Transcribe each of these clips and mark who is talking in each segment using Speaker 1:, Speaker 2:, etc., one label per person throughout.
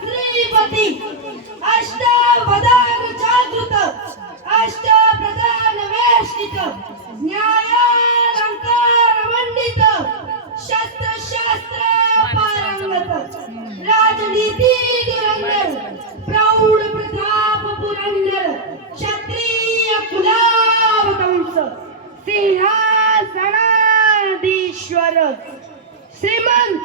Speaker 1: श्रीपती अष्टावधान जागृत अष्टप्रधान वेष्टित न्यायालंकार मंडित शस्त्र शास्त्र पारंगत राजनीती धुरंधर प्रौढ प्रताप पुरंदर क्षत्रिय कुलावतंस सिंहासनाधीश्वर श्रीमंत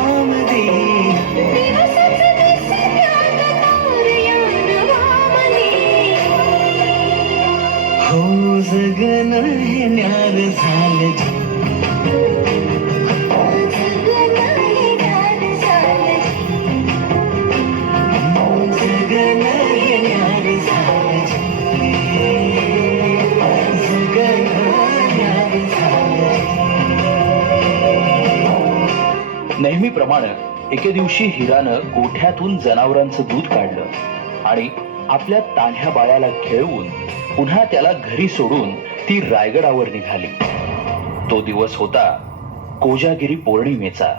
Speaker 2: न्यार झालं
Speaker 3: नेहमीप्रमाणे एके दिवशी हिरानं गोठ्यातून जनावरांचं दूध काढलं आणि आपल्या तान्ह्या बाळाला खेळवून पुन्हा त्याला घरी सोडून ती रायगडावर निघाली. तो दिवस होता कोजागिरी पौर्णिमेचा.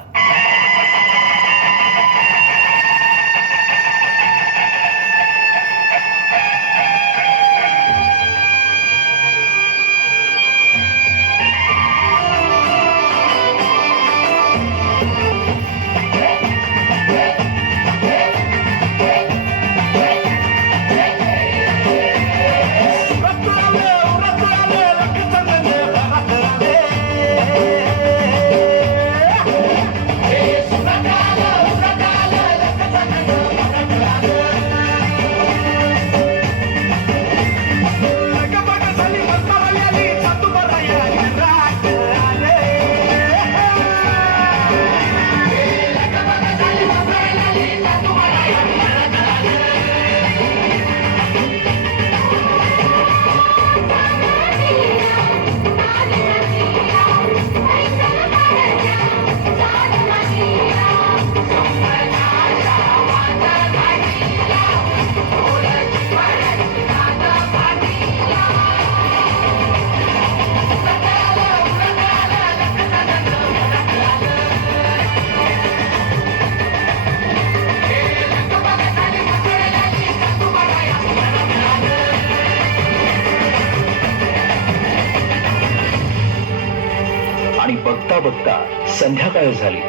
Speaker 3: संध्याकाळ झाली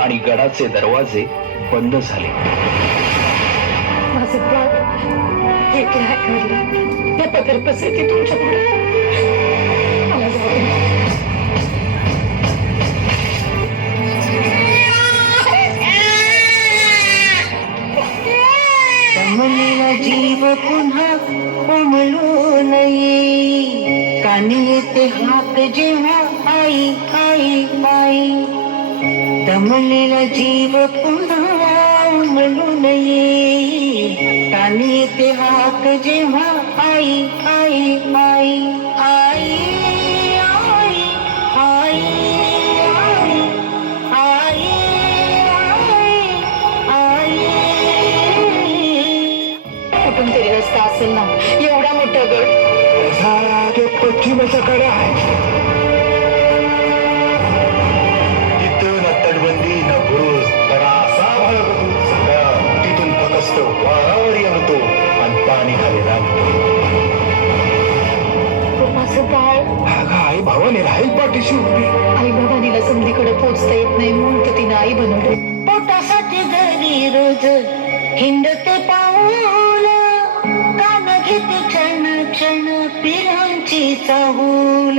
Speaker 3: आणि गडाचे दरवाजे बंद झाले.
Speaker 4: माझं बाळ हे काय घडलं हे पदर पसरते तुमच्यापुढे?
Speaker 2: दमलेला जीव पुन्हा उमलू नये. कानी येते हाक जेव्हा आई आई आई आई आई आई आई आई आई
Speaker 4: कुठून तरी रस्ता असेल ना एवढा
Speaker 3: गड.
Speaker 5: तो पश्चिमेचा कडा आहे. पाठीशी उभी
Speaker 4: आई भवानीला समधीकडे पोचता येत नाही म्हणून तर तिनं आई बनवले.
Speaker 2: पोटासाठी घरी रोज हिंडते पाऊल कान घेते क्षण क्षण पिरांची चाहूल.